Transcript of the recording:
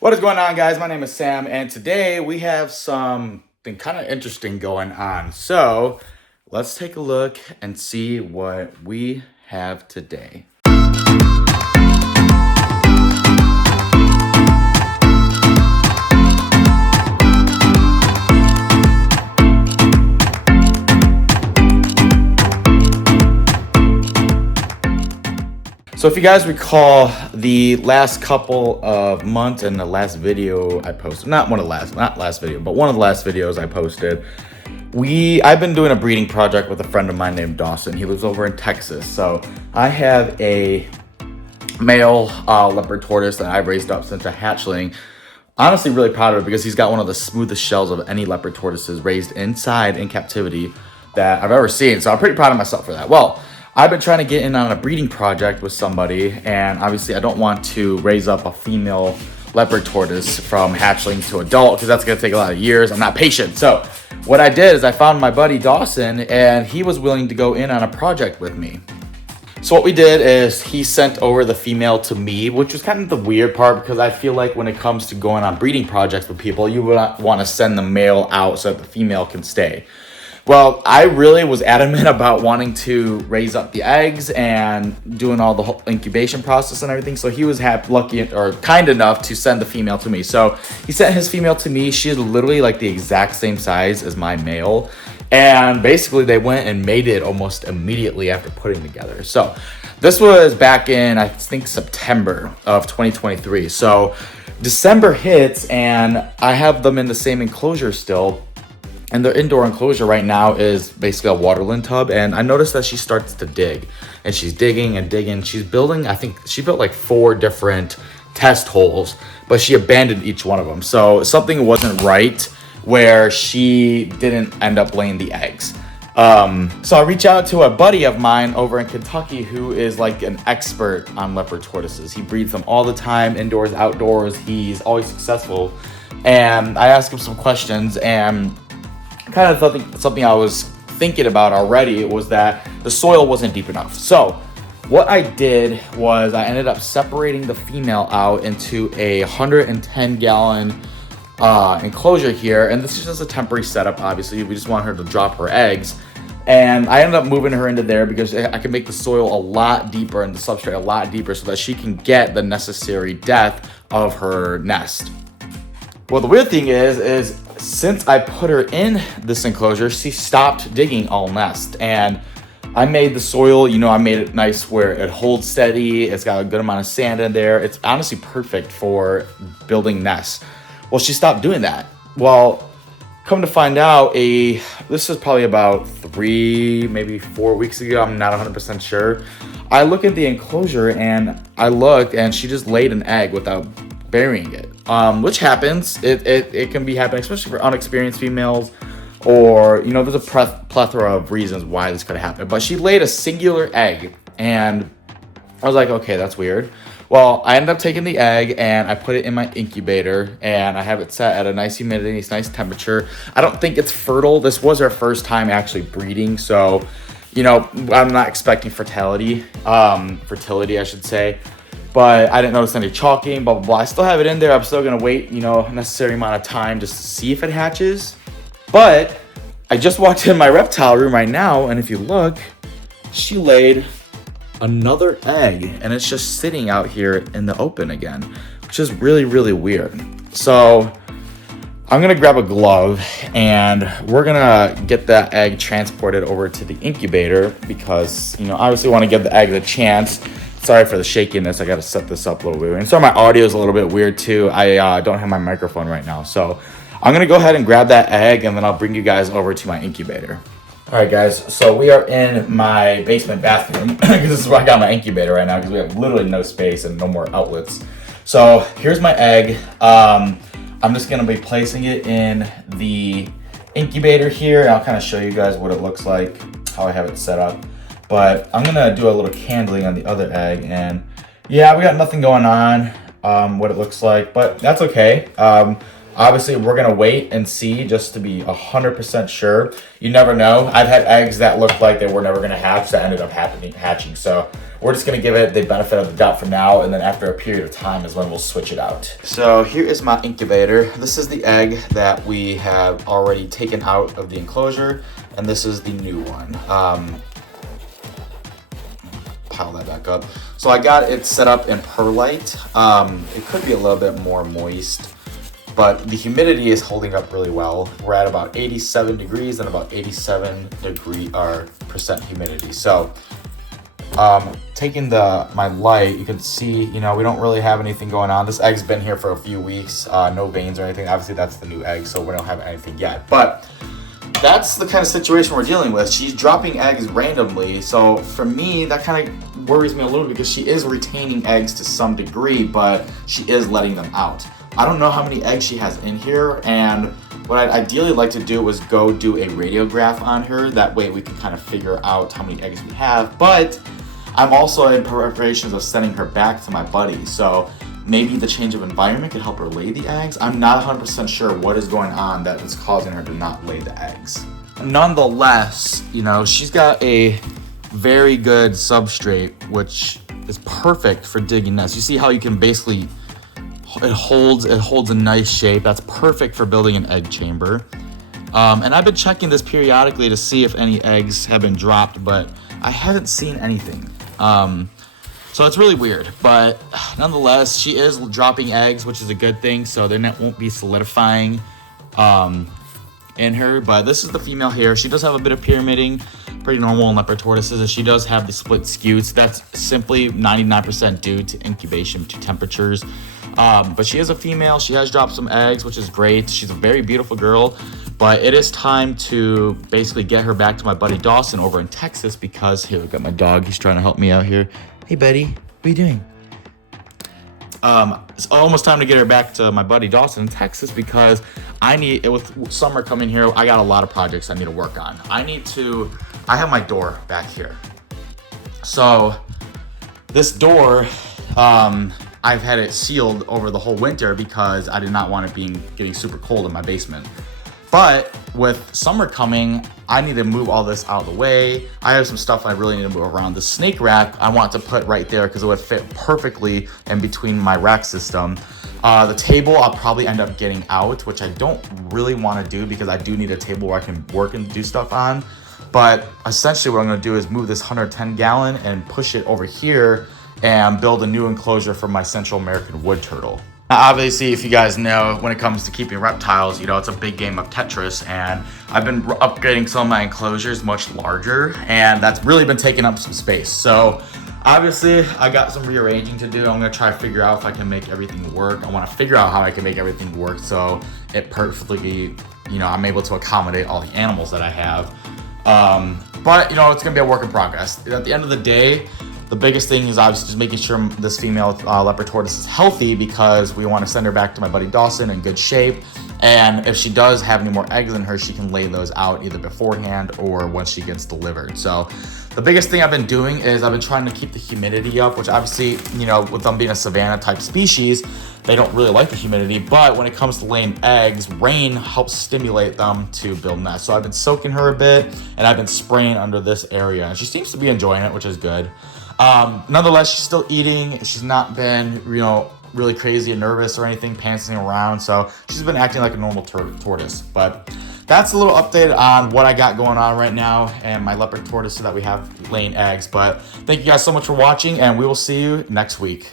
What is going on, guys? My name is Sam, and today we have something kind of interesting going on. So let's take a look and see what we have today. So if you guys recall, the last couple of months and the last video I posted, not last video, but one of the last videos I posted, I've been doing a breeding project with a friend of mine named Dawson. He lives over in Texas. So I have a male leopard tortoise that I've raised up since a hatchling. Honestly, really proud of it because he's got one of the smoothest shells of any leopard tortoises raised inside in captivity that I've ever seen. So I'm pretty proud of myself for that. Well, I've been trying to get in on a breeding project with somebody, and obviously I don't want to raise up a female leopard tortoise from hatchling to adult because that's going to take a lot of years. I'm not patient. So what I did is I found my buddy Dawson, and he was willing to go in on a project with me. So what we did is he sent over the female to me, which was kind of the weird part because I feel like when it comes to going on breeding projects with people, you would want to send the male out so that the female can stay. Well, I really was adamant about wanting to raise up the eggs and doing all the whole incubation process and everything. So he was lucky or kind enough to send the female to me. So he sent his female to me. She is literally like the exact same size as my male. And basically they went and made it almost immediately after putting together. So this was back in, I think, September of 2023. So December hits and I have them in the same enclosure still. And their indoor enclosure right now is basically a waterland tub. And I noticed that she starts to dig. And she's digging and digging. She's building, I think she built like 4 different test holes. But she abandoned each one of them. So something wasn't right where she didn't end up laying the eggs. So I reach out to a buddy of mine over in Kentucky who is like an expert on leopard tortoises. He breeds them all the time, indoors, outdoors. He's always successful. And I asked him some questions, and kind of something I was thinking about already was that the soil wasn't deep enough. So what I did was I ended up separating the female out into a 110-gallon enclosure here. And this is just a temporary setup, obviously. We just want her to drop her eggs. And I ended up moving her into there because I can make the soil a lot deeper and the substrate a lot deeper so that she can get the necessary depth of her nest. Well, the weird thing is since I put her in this enclosure, she stopped digging all nest. And I made the soil, I made it nice where it holds steady. It's got a good amount of sand in there. It's honestly perfect for building nests. Well, she stopped doing that. Well, come to find out, this is probably about 3, maybe 4 weeks ago. I'm not 100% sure. I look at the enclosure and I looked and she just laid an egg without burying it, which happens. It can be happening, especially for unexperienced females, or there's a plethora of reasons why this could happen. But she laid a singular egg, and I was like, okay, that's weird. Well, I ended up taking the egg and I put it in my incubator, and I have it set at a nice humidity, nice temperature. I don't think it's fertile. This was our first time actually breeding, so I'm not expecting fertility, I should say. But I didn't notice any chalking, blah, blah, blah. I still have it in there. I'm still going to wait, a necessary amount of time just to see if it hatches. But I just walked in my reptile room right now, and if you look, she laid another egg, and it's just sitting out here in the open again, which is really, really weird. So I'm going to grab a glove, and we're going to get that egg transported over to the incubator because, obviously want to give the egg the chance. Sorry for the shakiness. I got to set this up a little bit. And so my audio is a little bit weird too. I don't have my microphone right now. So I'm going to go ahead and grab that egg, and then I'll bring you guys over to my incubator. All right, guys. So we are in my basement bathroom because this is where I got my incubator right now because we have literally no space and no more outlets. So here's my egg. I'm just going to be placing it in the incubator here. And I'll kind of show you guys what it looks like, how I have it set up. But I'm gonna do a little candling on the other egg, and yeah, we got nothing going on, what it looks like, but that's okay. I'm Obviously, we're gonna wait and see just to be 100% sure. You never know. I've had eggs that looked like they were never gonna hatch that ended up hatching. So we're just gonna give it the benefit of the doubt for now, and then after a period of time is when we'll switch it out. So here is my incubator. This is the egg that we have already taken out of the enclosure, and this is the new one. Pile that back up. So I got it set up in perlite. It could be a little bit more moist, but the humidity is holding up really well. We're at about 87 degrees and about 87% humidity. So taking my light, you can see, we don't really have anything going on. This egg's been here for a few weeks, no veins or anything. Obviously that's the new egg, so we don't have anything yet, but that's the kind of situation we're dealing with. She's dropping eggs randomly. So for me, that kind of worries me a little because she is retaining eggs to some degree, but she is letting them out. I don't know how many eggs she has in here, and what I'd ideally like to do was go do a radiograph on her. That way we can kind of figure out how many eggs we have, but I'm also in preparations of sending her back to my buddy. So maybe the change of environment could help her lay the eggs. I'm not 100% sure what is going on that is causing her to not lay the eggs. Nonetheless, she's got a very good substrate, which is perfect for digging nests. You see how you can basically, it holds a nice shape. That's perfect for building an egg chamber. And I've been checking this periodically to see if any eggs have been dropped, but I haven't seen anything. So it's really weird, but nonetheless, she is dropping eggs, which is a good thing. So then it won't be solidifying in her. But this is the female here. She does have a bit of pyramiding, pretty normal in leopard tortoises, and she does have the split scutes. That's simply 99% due to incubation to temperatures. But she is a female. She has dropped some eggs, which is great. She's a very beautiful girl. But it is time to basically get her back to my buddy Dawson over in Texas because, here, I've got my dog. He's trying to help me out here. Hey, buddy. What are you doing? It's almost time to get her back to my buddy Dawson in Texas because with summer coming here, I got a lot of projects I need to work on. I have my door back here. So this door, I've had it sealed over the whole winter because I did not want it getting super cold in my basement. But with summer coming, I need to move all this out of the way. I have some stuff I really need to move around. The snake rack I want to put right there because it would fit perfectly in between my rack system. The table I'll probably end up getting out, which I don't really want to do because I do need a table where I can work and do stuff on. But essentially what I'm going to do is move this 110 gallon and push it over here and build a new enclosure for my Central American wood turtle. Now, obviously, if you guys know, when it comes to keeping reptiles, it's a big game of Tetris, and I've been upgrading some of my enclosures much larger, and that's really been taking up some space. So obviously, I got some rearranging to do. I'm gonna try to figure out if I can make everything work. I wanna figure out how I can make everything work so it perfectly, I'm able to accommodate all the animals that I have. But it's gonna be a work in progress. At the end of the day, the biggest thing is obviously just making sure this female leopard tortoise is healthy because we want to send her back to my buddy Dawson in good shape. And if she does have any more eggs in her, she can lay those out either beforehand or once she gets delivered. So the biggest thing I've been doing is I've been trying to keep the humidity up, which obviously, with them being a savanna type species, they don't really like the humidity. But when it comes to laying eggs, rain helps stimulate them to build nests. So I've been soaking her a bit and I've been spraying under this area. And she seems to be enjoying it, which is good. Nonetheless, she's still eating. She's not been, really crazy and nervous or anything, pantsing around. So she's been acting like a normal tortoise. But that's a little update on what I got going on right now and my leopard tortoise that we have laying eggs. But thank you guys so much for watching, and we will see you next week.